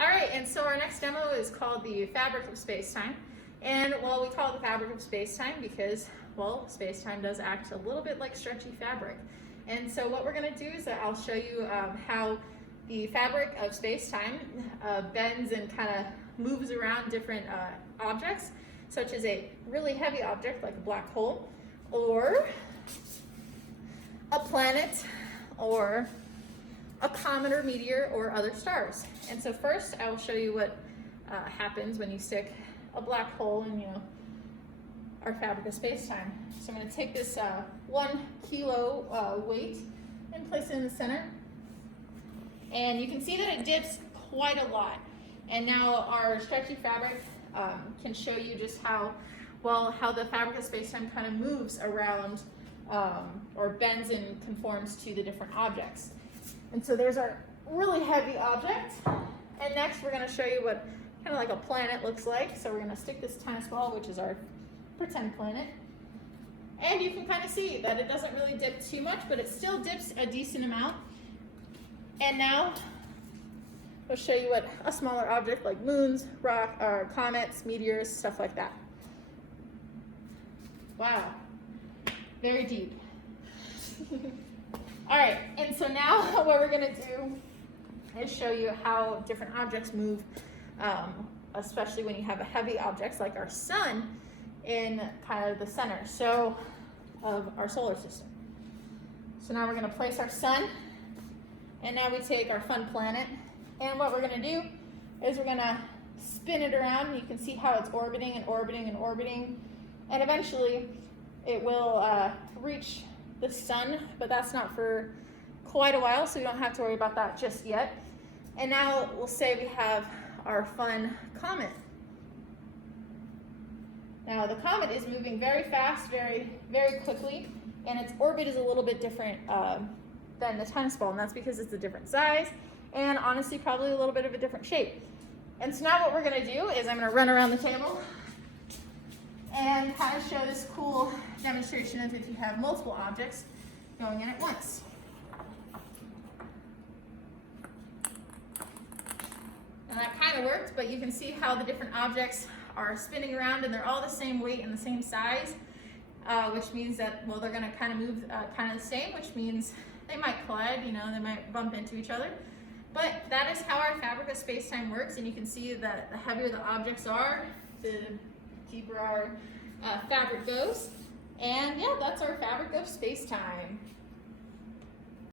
All right, and so our next demo is called the fabric of space-time. And well, we call it the fabric of space-time because, well, space-time does act a little bit like stretchy fabric. And so what we're gonna do is that I'll show you how the fabric of space-time bends and kind of moves around different objects, such as a really heavy object like a black hole, or a planet, or a comet or meteor, or other stars. And so first I will show you what happens when you stick a black hole in our fabric of space-time. So I'm going to take this 1 kilo weight and place it in the center. And you can see that it dips quite a lot. And now our stretchy fabric can show you just how the fabric of space-time kind of moves around or bends and conforms to the different objects. And so there's our really heavy object. And next we're going to show you what kind of like a planet looks like. So we're going to stick this tennis ball, which is our pretend planet. And you can kind of see that it doesn't really dip too much, but it still dips a decent amount. And now we'll show you what a smaller object like moons, comets, meteors, stuff like that. Wow, very deep. All right, and so now what we're gonna do is show you how different objects move, especially when you have a heavy objects like our sun in kind of the center of our solar system. So now we're gonna place our sun, and now we take our fun planet, and what we're gonna do is we're gonna spin it around, and you can see how it's orbiting and orbiting and orbiting, and eventually it will reach the sun, but that's not for quite a while, so we don't have to worry about that just yet. And now we'll say we have our fun comet. Now the comet is moving very fast, very, very quickly, and its orbit is a little bit different than the tennis ball, and that's because it's a different size, and honestly probably a little bit of a different shape. And so now what we're gonna do is I'm gonna run around the table and kind of show this cool demonstration of if you have multiple objects going in at once. And that kind of worked, but you can see how the different objects are spinning around and they're all the same weight and the same size, which means that, well, they're gonna kind of move kind of the same, which means they might collide, you know, they might bump into each other. But that is how our fabric of space-time works, and you can see that the heavier the objects are, the deeper our fabric goes. And yeah, that's our fabric of space-time.